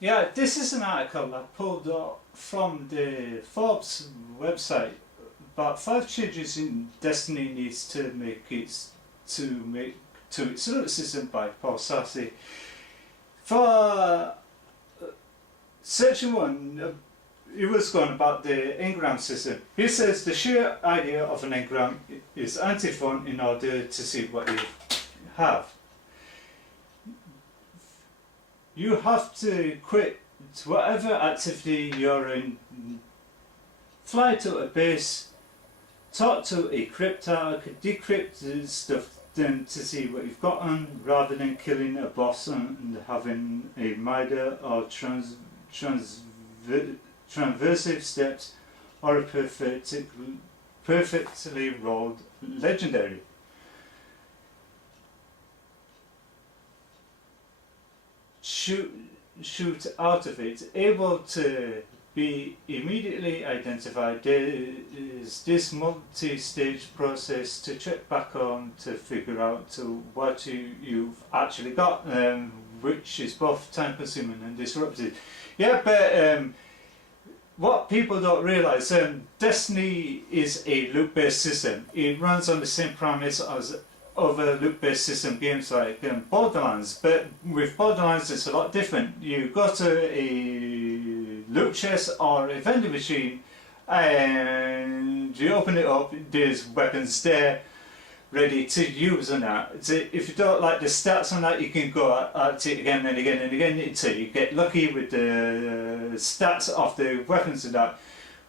Yeah, this is an article I pulled up from the Forbes website. About 5 changes in Destiny needs to make its alert system by Paul Tassi. For section 1, it was going about the engram system. He says the sheer idea of an engram is anti-fun in order to see what you have. You have to quit whatever activity you're in, fly to a base, talk to a cryptarch, decrypt the stuff then to see what you've got on, rather than killing a boss and having a MIDA or transversive steps or a perfectly rolled legendary. Shoot out of it, able to be immediately identified. There is this multi-stage process to check back on to figure out what you've actually got, which is both time consuming and disruptive. Yeah, but what people don't realise, Destiny is a loop-based system. It runs on the same premise as other loop-based system games like Borderlands, but with Borderlands it's a lot different. You go to a loot chest or a vending machine and you open it up, there's weapons there ready to use on that. So if you don't like the stats on that, you can go at it again and again and again until you get lucky with the stats of the weapons and that,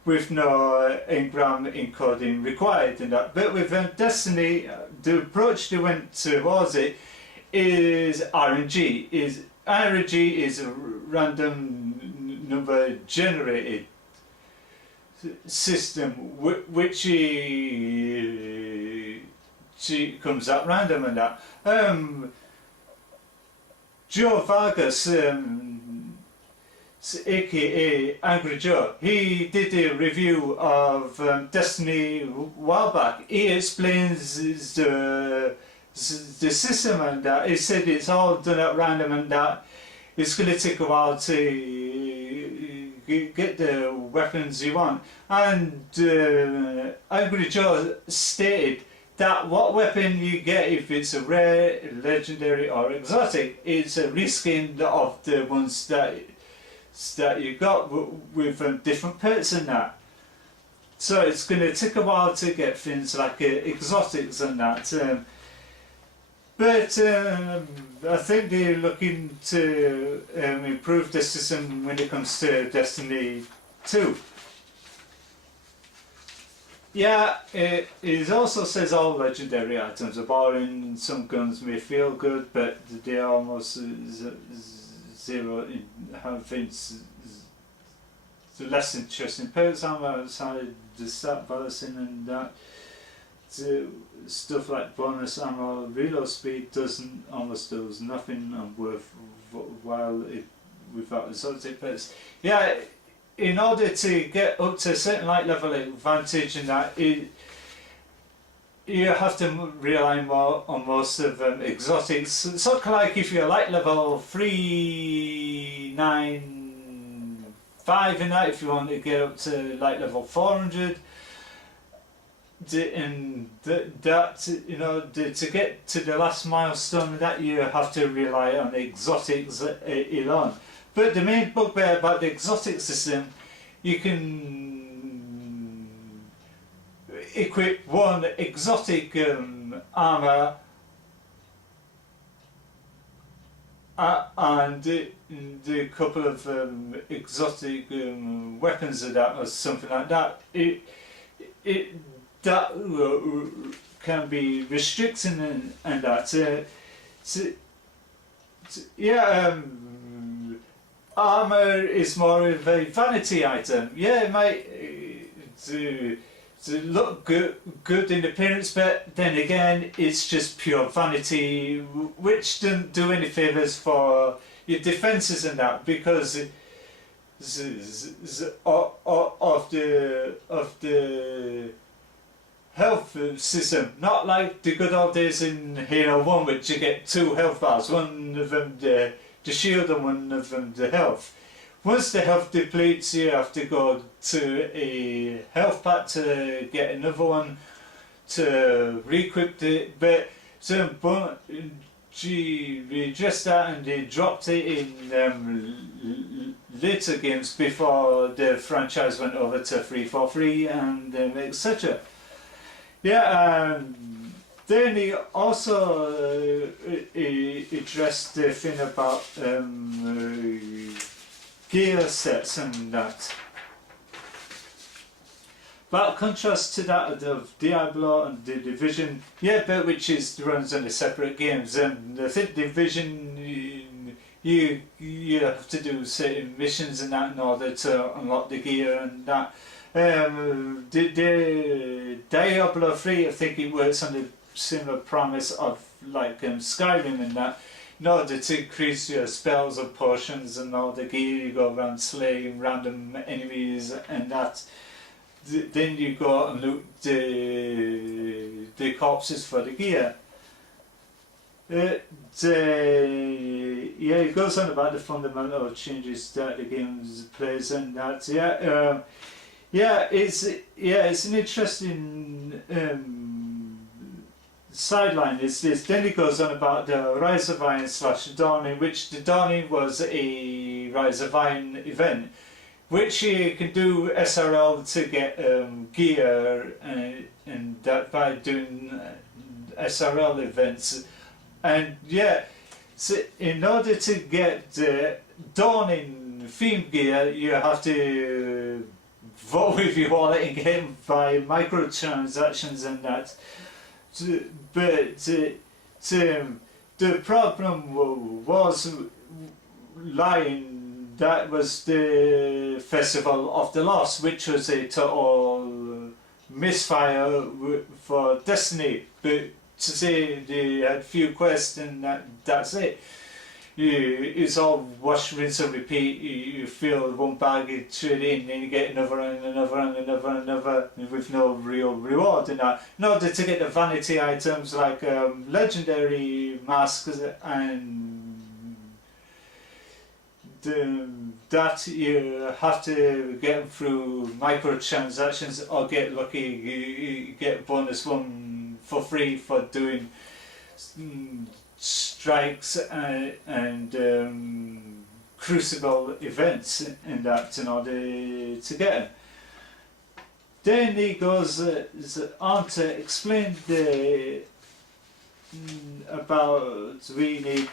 with no engram encoding required and that. But with Destiny, the approach they went towards it is RNG. RNG is a random number generated system which comes at random and that. Joe Vargas, aka Angry Joe, he did a review of Destiny a while back. He explains the system and that. He said it's all done at random and that it's going to take a while to get the weapons you want. And Angry Joe stated that what weapon you get, if it's a rare, legendary or exotic, it's a reskin of the ones that you got with different perks and that. So it's going to take a while to get things like exotics and that. But I think they're looking to improve the system when it comes to Destiny 2. Yeah, it also says all legendary items are boring. Some guns may feel good, but they are almost zero in having less interesting perks outside the stat balancing and that. Stuff like bonus ammo, reload speed almost does nothing and worthwhile without exotic perks. Yeah, in order to get up to a certain light level advantage in that, you have to rely more on most of exotics. Sort of like if you're light level 395 in that, if you want to get up to light level 400, to get to the last milestone that you have to rely on exotics alone. But the main bugbear about the exotic system, you can equip one exotic armour and the couple of exotic weapons of that or something like that. That can be restricting and that. Armour is more of a vanity item. Yeah, it might to look good in appearance, but then again, it's just pure vanity, which doesn't do any favours for your defences and that, because of the health system, not like the good old days in Halo 1, which you get 2 health bars, one of them the shield and one of them the health. once the health depletes, you have to go to a health pack to get another one to re-equip it. But she redressed that and they dropped it in later games before the franchise went over to 343 and etc. Yeah, then he also addressed the thing about gear sets and that. But contrast to that of Diablo and the Division, yeah, but which runs on the separate games. And I think Division, you have to do certain missions and that in order to unlock the gear and that. The Diablo 3, I think it works on the similar premise of like Skyrim and that. In order to increase your spells or potions and all the gear, you go around slaying random enemies and that. Then you go and loot the corpses for the gear. Yeah, it goes on about the fundamental changes that the game plays and that. It's an interesting sideline. Then it goes on about the Rise of Iron / Dawning, which the Dawning was a Rise of Iron event, which you can do SRL to get gear and that by doing SRL events. And yeah, so in order to get the Dawning theme gear, you have to vote with your wallet and get them by microtransactions and that. But the problem was lying. That was the Festival of the Lost, which was a total misfire for Destiny. But to say they had few quests and that's it. It's all wash, rinse and repeat. You fill one bag, you trade in, then you get another and another and another and another with no real reward in that. In order to get the vanity items like legendary masks and that you have to get them through microtransactions or get lucky, you get bonus one for free for doing strikes and crucible events in that in order to get them. Then he goes on to explain about we need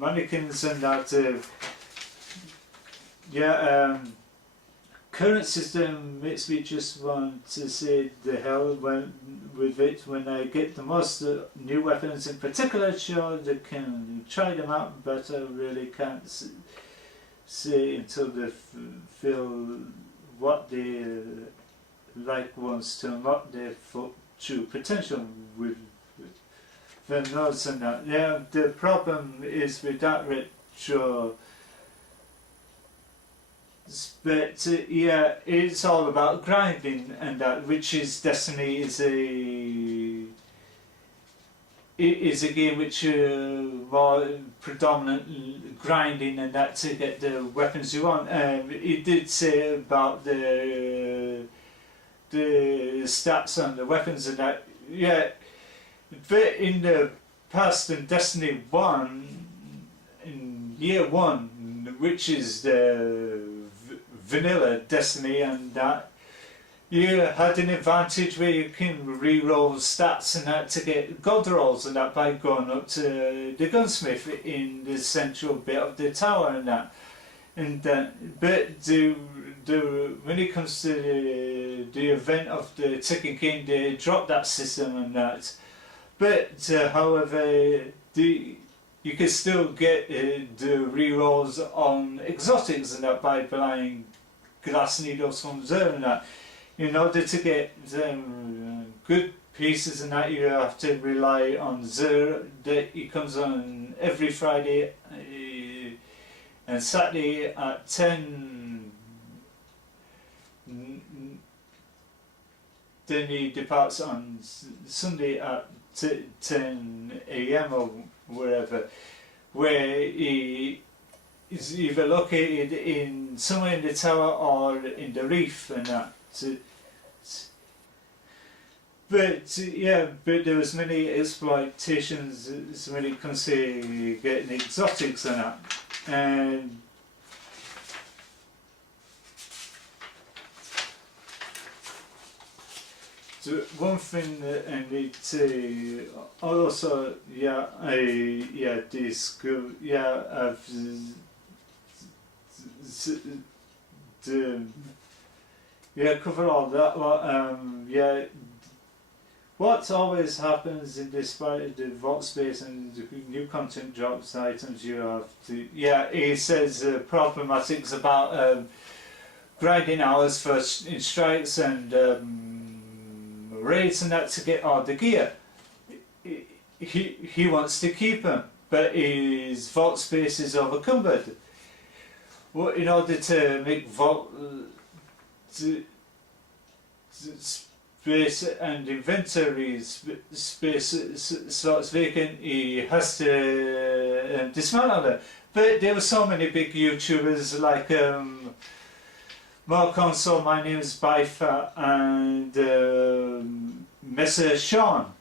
mannequins and that. Current system makes me just want to say the hell with it when I get the most new weapons in particular. Sure, they can try them out, but I really can't say until they feel what they like wants to unlock their true potential with the nodes and that. Yeah, the problem is with that retro. But it's all about grinding and that, which is Destiny is a game which more predominant grinding and that to get the weapons you want. It did say about the stats on the weapons and that. Yeah, but in the past in Destiny 1, in year 1, which is the vanilla Destiny and that, you had an advantage where you can re-roll stats and that to get god rolls and that by going up to the gunsmith in the central bit of the tower and that. And but when it comes to the event of the Ticking King, they dropped that system and that. But however, you can still get the re-rolls on exotics and that by buying glass needles from there and that. In order to get good pieces and that, you have to rely on Zer. That it comes on every Friday and Saturday at 10. Then he departs on Sunday at 10 AM or wherever, where he is either located in somewhere in the tower or in the reef and that. But yeah, but there was many exploitations, so many can say getting exotics and that. And so one thing that I need to also, this school, I've cover all that lot. What always happens in this part of the vault space and the new content drops items you have to, he says problematics about grinding hours for in strikes and raids and that to get all the gear. He wants to keep them, but his vault space is overcumbered. Well, in order to make vault space and inventory space slots vacant, he has to dismantle it. But there were so many big YouTubers like MoreConsole, my name is Byfe, and Messa Sean.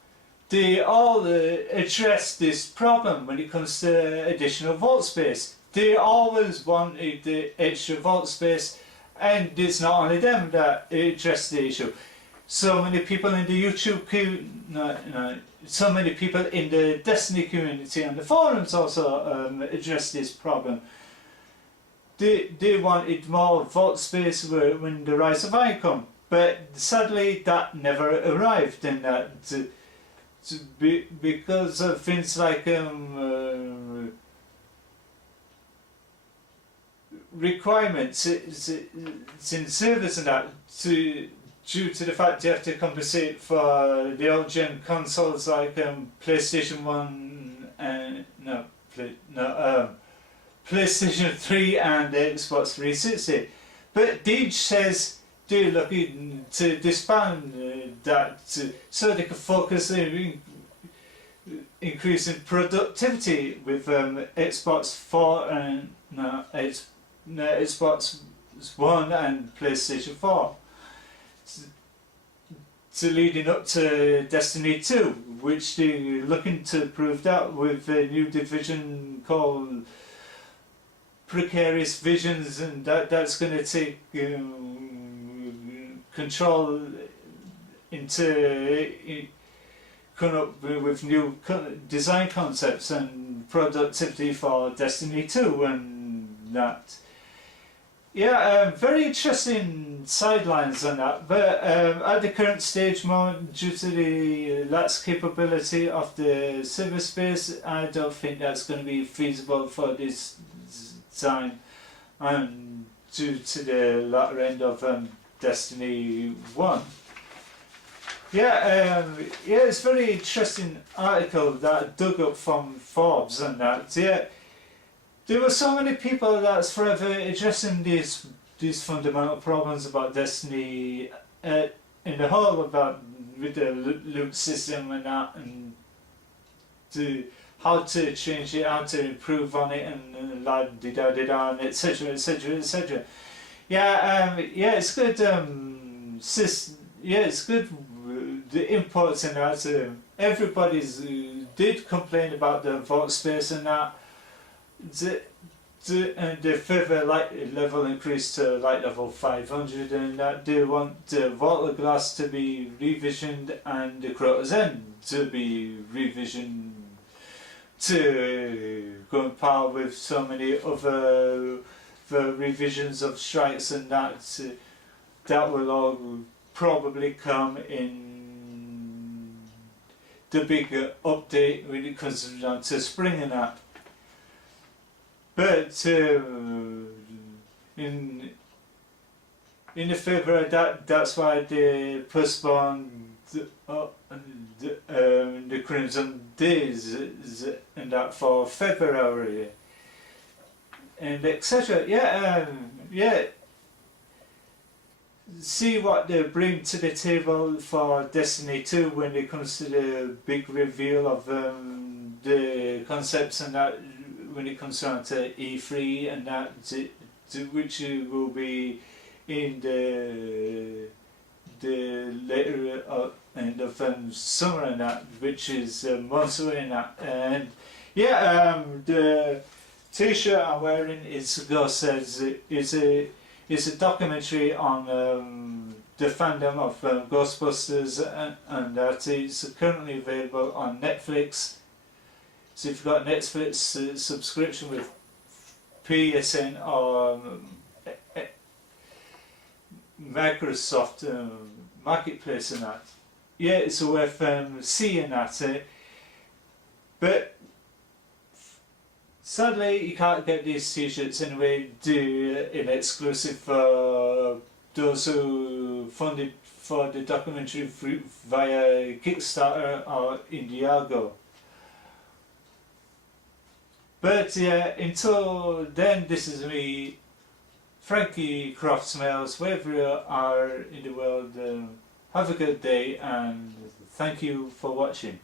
They all address this problem when it comes to additional vault space. They always wanted the extra vault space, and it's not only them that address the issue. So many people in the YouTube so many people in the Destiny community and the forums also address this problem. They wanted more vault space when the Rise of Iron come, but sadly that never arrived, and that because of things like requirements in servers and that, due to the fact you have to compensate for the old gen consoles like PlayStation 1 and PlayStation 3 and the Xbox 360. But Deej says they're looking to disband that so they can focus on increasing productivity with Xbox 4 and Xbox 1 and PlayStation 4. To leading up to Destiny 2, which they're looking to prove that with a new division called Precarious Visions, and that's going to take control into coming up with new design concepts and productivity for Destiny 2 and that. Very interesting sidelines on that, but at the current stage, more due to the lax capability of the server space, I don't think that's going to be feasible for this time, and due to the latter end of Destiny 1. It's a very interesting article that I dug up from Forbes and that. There were so many people that's forever addressing these fundamental problems about Destiny in the whole, about with the loot system and that, and how to change it, how to improve on it, and la-di-da-di-da, and etc, etc, etc. It's good. It's good. The imports and that. Everybody's did complain about the vault space and that. And the further light level increased to light level 500, and that they want the Vault of Glass to be revisioned and the Crota's End to be revisioned to go in par with so many other revisions of strikes and that. That will all probably come in the bigger update when it comes down to spring and that. But in the favour of that, that's why they postponed the Crimson Days and that for February and etc. See what they bring to the table for Destiny 2 when it comes to the big reveal of the concepts and that. when it comes down to E3 and that, which will be in the later end of summer and that, which is months away and that. And yeah, the T-shirt I'm wearing is, says is a documentary on the fandom of Ghostbusters, and that is currently available on Netflix. So if you've got a Netflix subscription with PSN or Microsoft Marketplace and that, yeah, it's worth seeing that. But sadly, you can't get these T-shirts anyway. Do an exclusive for those who funded for the documentary via Kickstarter or Indiegogo. But yeah, until then, this is me, Frankie Croft Smales, wherever you are in the world. Have a good day and thank you for watching.